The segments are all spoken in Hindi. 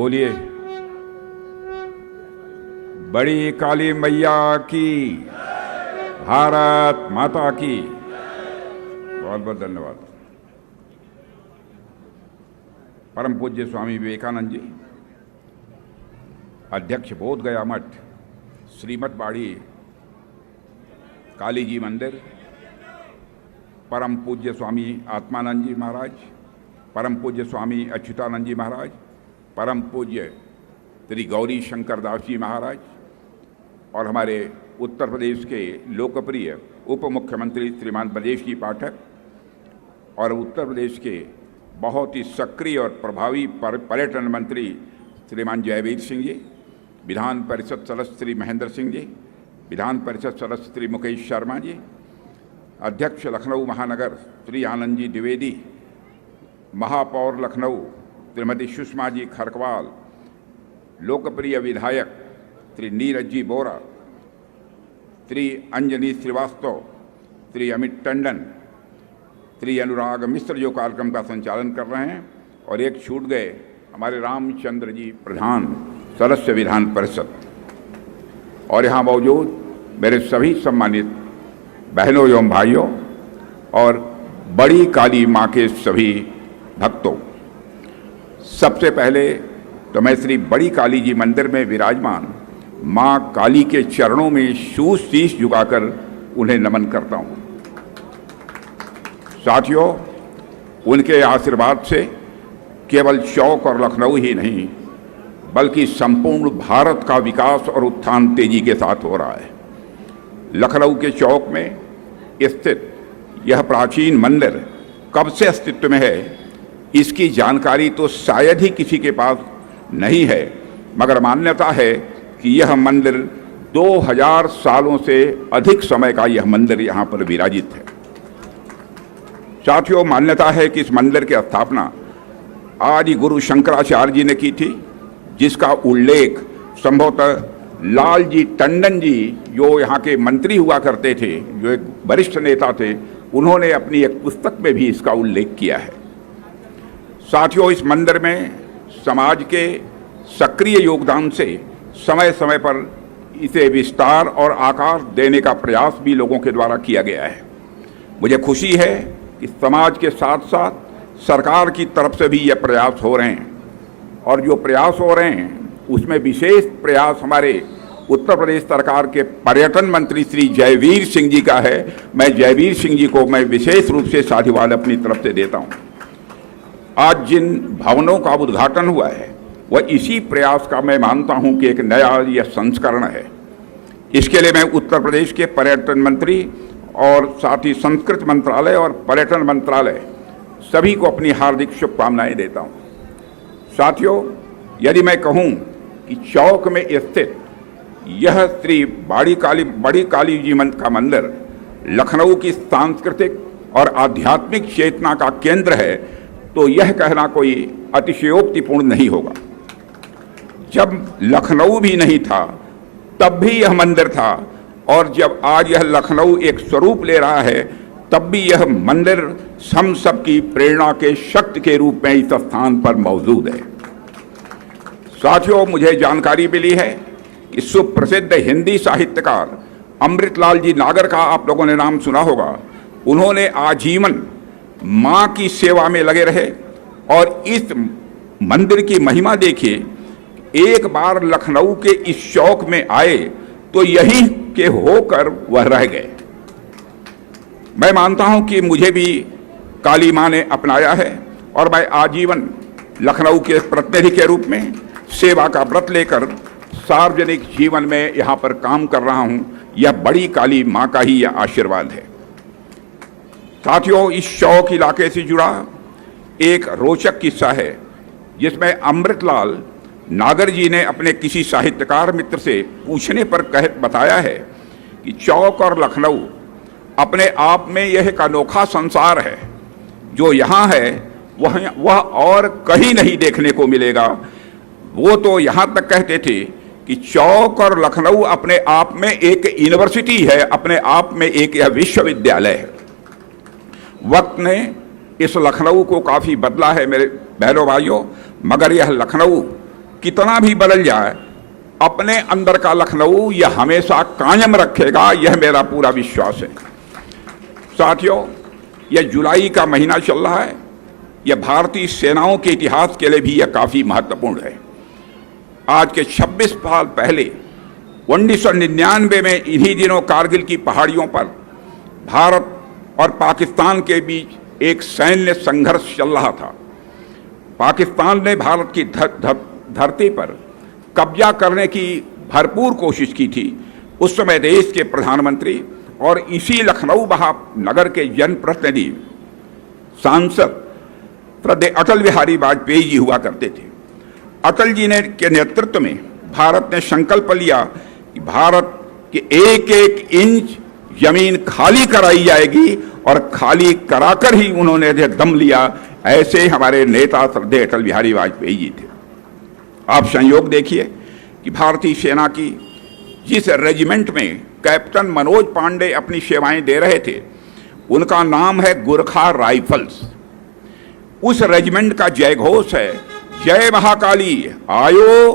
बोलिए बड़ी काली मैया की, भारत माता की। बहुत बहुत धन्यवाद। परम पूज्य स्वामी विवेकानंद जी, अध्यक्ष बोध गया मठ, श्रीमत बाड़ी काली जी मंदिर, परम पूज्य स्वामी आत्मानंद जी महाराज, परम पूज्य स्वामी अच्युतानंद जी महाराज, परम पूज्य श्री गौरी शंकर दास जी महाराज और हमारे उत्तर प्रदेश के लोकप्रिय उप मुख्यमंत्री श्रीमान ब्रजेश जी पाठक और उत्तर प्रदेश के बहुत ही सक्रिय और प्रभावी पर्यटन मंत्री श्रीमान जयवीर सिंह जी, विधान परिषद सदस्य श्री महेंद्र सिंह जी, विधान परिषद सदस्य श्री मुकेश शर्मा जी, अध्यक्ष लखनऊ महानगर श्री आनंद जी द्विवेदी, महापौर लखनऊ श्रीमती सुषमा जी खरकवाल, लोकप्रिय विधायक श्री नीरज जी बोरा, श्री अंजनी श्रीवास्तव, श्री अमित टंडन, श्री अनुराग मिश्र जो कार्यक्रम का संचालन कर रहे हैं, और एक छूट गए हमारे रामचंद्र जी प्रधान सदस्य विधान परिषद, और यहाँ मौजूद मेरे सभी सम्मानित बहनों एवं भाइयों और बड़ी काली माँ के सभी भक्तों। सबसे पहले तो मैं श्री बड़ी काली जी मंदिर में विराजमान माँ काली के चरणों में शीश झुकाकर उन्हें नमन करता हूँ। साथियों, उनके आशीर्वाद से केवल चौक और लखनऊ ही नहीं बल्कि संपूर्ण भारत का विकास और उत्थान तेजी के साथ हो रहा है। लखनऊ के चौक में स्थित यह प्राचीन मंदिर कब से अस्तित्व में है, इसकी जानकारी तो शायद ही किसी के पास नहीं है, मगर मान्यता है कि यह मंदिर 2000 सालों से अधिक समय का यह मंदिर यहाँ पर विराजित है। साथियों, मान्यता है कि इस मंदिर की स्थापना आदि गुरु शंकराचार्य जी ने की थी, जिसका उल्लेख संभवतः लाल जी टंडन जी जो यहाँ के मंत्री हुआ करते थे, जो एक वरिष्ठ नेता थे, उन्होंने अपनी एक पुस्तक में भी इसका उल्लेख किया है। साथियों, इस मंदिर में समाज के सक्रिय योगदान से समय समय पर इसे विस्तार और आकार देने का प्रयास भी लोगों के द्वारा किया गया है। मुझे खुशी है कि समाज के साथ साथ सरकार की तरफ से भी ये प्रयास हो रहे हैं, और जो प्रयास हो रहे हैं उसमें विशेष प्रयास हमारे उत्तर प्रदेश सरकार के पर्यटन मंत्री श्री जयवीर सिंह जी का है। मैं जयवीर सिंह जी को मैं विशेष रूप से साधुवाद अपनी तरफ से देता हूँ। आज जिन भवनों का उद्घाटन हुआ है वह इसी प्रयास का मैं मानता हूँ कि एक नया यह संस्करण है। इसके लिए मैं उत्तर प्रदेश के पर्यटन मंत्री और साथ ही संस्कृति मंत्रालय और पर्यटन मंत्रालय सभी को अपनी हार्दिक शुभकामनाएं देता हूँ। साथियों, यदि मैं कहूँ कि चौक में स्थित यह श्री बड़ी काली जी का मंदिर लखनऊ की सांस्कृतिक और आध्यात्मिक चेतना का केंद्र है, तो यह कहना कोई अतिशयोक्तिपूर्ण नहीं होगा। जब लखनऊ भी नहीं था तब भी यह मंदिर था, और जब आज यह लखनऊ एक स्वरूप ले रहा है तब भी यह मंदिर हम सब की प्रेरणा के शक्ति के रूप में इस स्थान पर मौजूद है। साथियों, मुझे जानकारी मिली है कि सुप्रसिद्ध हिंदी साहित्यकार अमृतलाल जी नागर का आप लोगों ने नाम सुना होगा। उन्होंने आजीवन माँ की सेवा में लगे रहे, और इस मंदिर की महिमा देखिए, एक बार लखनऊ के इस चौक में आए तो यही के होकर वह रह गए। मैं मानता हूं कि मुझे भी काली माँ ने अपनाया है, और मैं आजीवन लखनऊ के प्रतिनिधि के रूप में सेवा का व्रत लेकर सार्वजनिक जीवन में यहाँ पर काम कर रहा हूँ। यह बड़ी काली माँ का ही यह आशीर्वाद है। साथियों, इस चौक इलाके से जुड़ा एक रोचक किस्सा है, जिसमें अमृतलाल नागर जी ने अपने किसी साहित्यकार मित्र से पूछने पर बताया है कि चौक और लखनऊ अपने आप में यह एक अनोखा संसार है। जो यहाँ है वह और कहीं नहीं देखने को मिलेगा। वो तो यहाँ तक कहते थे कि चौक और लखनऊ अपने आप में एक यूनिवर्सिटी है, अपने आप में एक यह विश्वविद्यालय है। वक्त ने इस लखनऊ को काफ़ी बदला है मेरे बहनों भाइयों, मगर यह लखनऊ कितना भी बदल जाए, अपने अंदर का लखनऊ यह हमेशा कायम रखेगा, यह मेरा पूरा विश्वास है। साथियों, यह जुलाई का महीना चल रहा है, यह भारतीय सेनाओं के इतिहास के लिए भी यह काफ़ी महत्वपूर्ण है। आज के 26 साल पहले 1999 में इन्हीं दिनों कारगिल की पहाड़ियों पर भारत और पाकिस्तान के बीच एक सैन्य संघर्ष चल रहा था। पाकिस्तान ने भारत की धरती पर कब्जा करने की भरपूर कोशिश की थी। उस समय देश के प्रधानमंत्री और इसी लखनऊ महानगर के जनप्रतिनिधि सांसद श्रद्धेय अटल बिहारी वाजपेयी जी हुआ करते थे। अटल जी ने के नेतृत्व में भारत ने संकल्प लिया कि भारत के एक एक इंच जमीन खाली कराई जाएगी, और खाली कराकर ही उन्होंने दम लिया। ऐसे हमारे नेता श्रद्धेय अटल बिहारी वाजपेयी जी थे। आप संयोग देखिए कि भारतीय सेना की जिस रेजिमेंट में कैप्टन मनोज पांडे अपनी सेवाएं दे रहे थे, उनका नाम है गोरखा राइफल्स। उस रेजिमेंट का जय घोष है, जय महाकाली आयो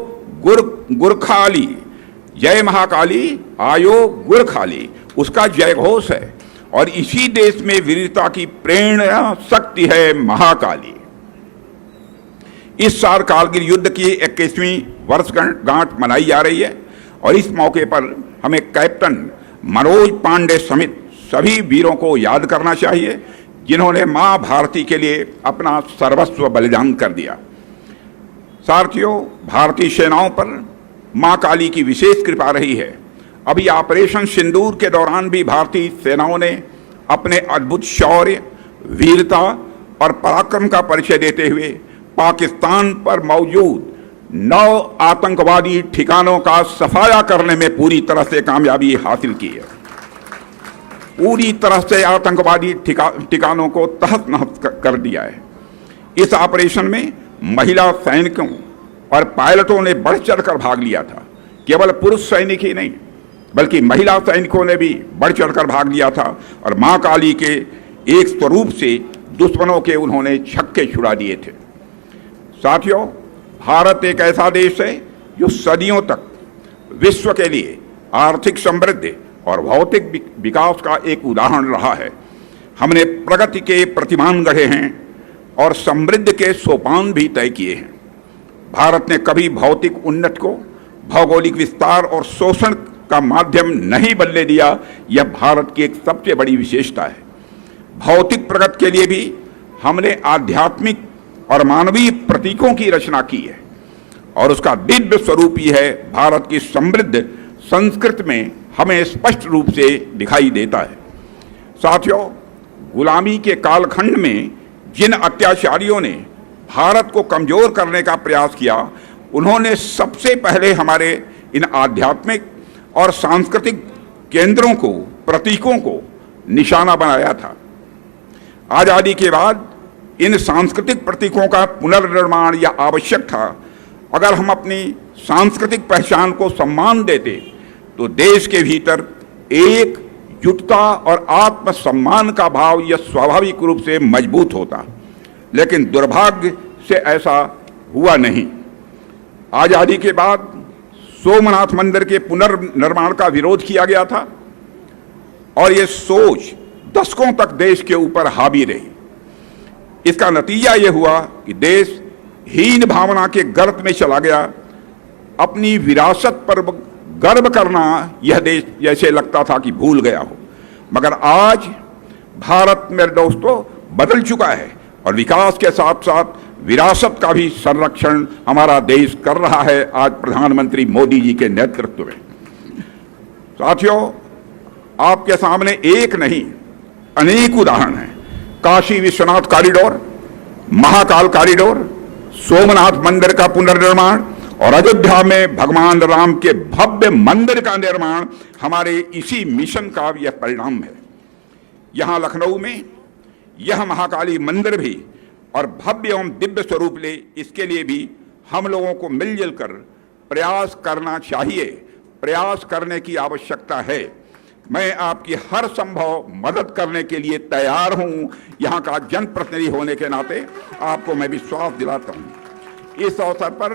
गुरखाली, जय महाकाली आयो गुरखाली, उसका जय घोष है। और इसी देश में वीरता की प्रेरणा शक्ति है महाकाली। इस साल कारगिल युद्ध की 21वीं वर्षगांठ मनाई जा रही है, और इस मौके पर हमें कैप्टन मनोज पांडे समेत सभी वीरों को याद करना चाहिए, जिन्होंने मां भारती के लिए अपना सर्वस्व बलिदान कर दिया। साथियों, भारतीय सेनाओं पर मां काली की विशेष कृपा रही है। अभी ऑपरेशन सिंदूर के दौरान भी भारतीय सेनाओं ने अपने अद्भुत शौर्य, वीरता और पराक्रम का परिचय देते हुए पाकिस्तान पर मौजूद 9 आतंकवादी ठिकानों का सफाया करने में पूरी तरह से कामयाबी हासिल की है। पूरी तरह से आतंकवादी ठिकानों को तहस नहस कर दिया है। इस ऑपरेशन में महिला सैनिकों और पायलटों ने बढ़ चढ़कर भाग लिया था। केवल पुरुष सैनिक ही नहीं, बल्कि महिला सैनिकों ने भी बढ़ चढ़कर भाग लिया था, और मां काली के एक स्वरूप से दुश्मनों के उन्होंने छक्के छुड़ा दिए थे। साथियों, भारत एक ऐसा देश है जो सदियों तक विश्व के लिए आर्थिक समृद्धि और भौतिक विकास का एक उदाहरण रहा है। हमने प्रगति के प्रतिमान गढ़े हैं और समृद्धि के सोपान भी तय किए हैं। भारत ने कभी भौतिक उन्नति को भौगोलिक विस्तार और शोषण का माध्यम नहीं बनने दिया। यह भारत की एक सबसे बड़ी विशेषता है। भौतिक प्रगति के लिए भी हमने आध्यात्मिक और मानवीय प्रतीकों की रचना की है, और उसका दिव्य स्वरूप ही है भारत की समृद्ध संस्कृति में हमें स्पष्ट रूप से दिखाई देता है। साथियों, गुलामी के कालखंड में जिन अत्याचारियों ने भारत को कमजोर करने का प्रयास किया, उन्होंने सबसे पहले हमारे इन आध्यात्मिक और सांस्कृतिक केंद्रों को, प्रतीकों को निशाना बनाया था। आजादी के बाद इन सांस्कृतिक प्रतीकों का पुनर्निर्माण या आवश्यक था। अगर हम अपनी सांस्कृतिक पहचान को सम्मान देते तो देश के भीतर एकजुटता और आत्मसम्मान का भाव यह स्वाभाविक रूप से मजबूत होता, लेकिन दुर्भाग्य से ऐसा हुआ नहीं। आजादी के बाद सोमनाथ मंदिर के पुनर्निर्माण का विरोध किया गया था, और ये सोच दशकों तक देश के ऊपर हावी रही। इसका नतीजा यह हुआ कि देश हीन भावना के गर्त में चला गया। अपनी विरासत पर गर्व करना यह देश जैसे लगता था कि भूल गया हो। मगर आज भारत, मेरे दोस्तों, बदल चुका है, और विकास के साथ साथ विरासत का भी संरक्षण हमारा देश कर रहा है, आज प्रधानमंत्री मोदी जी के नेतृत्व में। साथियों, आपके सामने एक नहीं अनेक उदाहरण हैं। काशी विश्वनाथ कॉरिडोर, महाकाल कॉरिडोर, सोमनाथ मंदिर का पुनर्निर्माण और अयोध्या में भगवान राम के भव्य मंदिर का निर्माण हमारे इसी मिशन का यह परिणाम है। यहाँ लखनऊ में यह महाकाली मंदिर भी और भव्य एवं दिव्य स्वरूप ले, इसके लिए भी हम लोगों को मिलजुल कर प्रयास करना चाहिए, प्रयास करने की आवश्यकता है। मैं आपकी हर संभव मदद करने के लिए तैयार हूं। यहाँ का जनप्रतिनिधि होने के नाते आपको मैं विश्वास दिलाता हूं। इस अवसर पर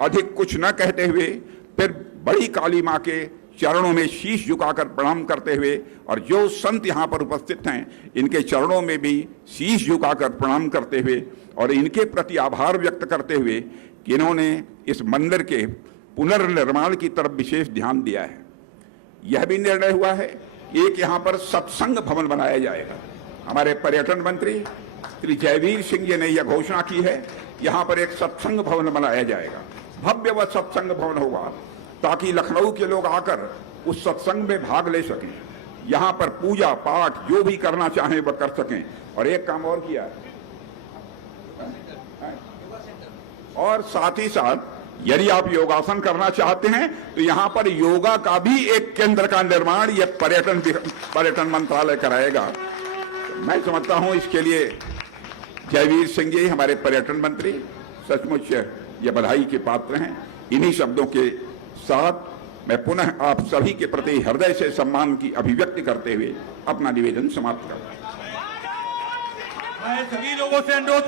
अधिक कुछ न कहते हुए फिर बड़ी काली मां के चरणों में शीश झुकाकर प्रणाम करते हुए, और जो संत यहाँ पर उपस्थित हैं इनके चरणों में भी शीश झुकाकर प्रणाम करते हुए और इनके प्रति आभार व्यक्त करते हुए कि इन्होंने इस मंदिर के पुनर्निर्माण की तरफ विशेष ध्यान दिया है। यह भी निर्णय हुआ है कि एक यहाँ पर सत्संग भवन बनाया जाएगा। हमारे पर्यटन मंत्री श्री जयवीर सिंह जी ने यह घोषणा की है, यहाँ पर एक सत्संग भवन बनाया जाएगा। भव्य व सत्संग भवन होगा ताकि लखनऊ के लोग आकर उस सत्संग में भाग ले सकें, यहाँ पर पूजा पाठ जो भी करना चाहें वह कर सकें। और एक काम और किया है, और साथ ही साथ यदि आप योगासन करना चाहते हैं तो यहाँ पर योगा का भी एक केंद्र का निर्माण यह पर्यटन मंत्रालय कराएगा। मैं समझता हूं इसके लिए जयवीर सिंह जी हमारे पर्यटन मंत्री सचमुच ये बधाई के पात्र हैं। इन्हीं शब्दों के साथ मैं पुनः आप सभी के प्रति हृदय से सम्मान की अभिव्यक्ति करते हुए अपना निवेदन समाप्त करता हूं। मैं सभी लोगों से अनुरोध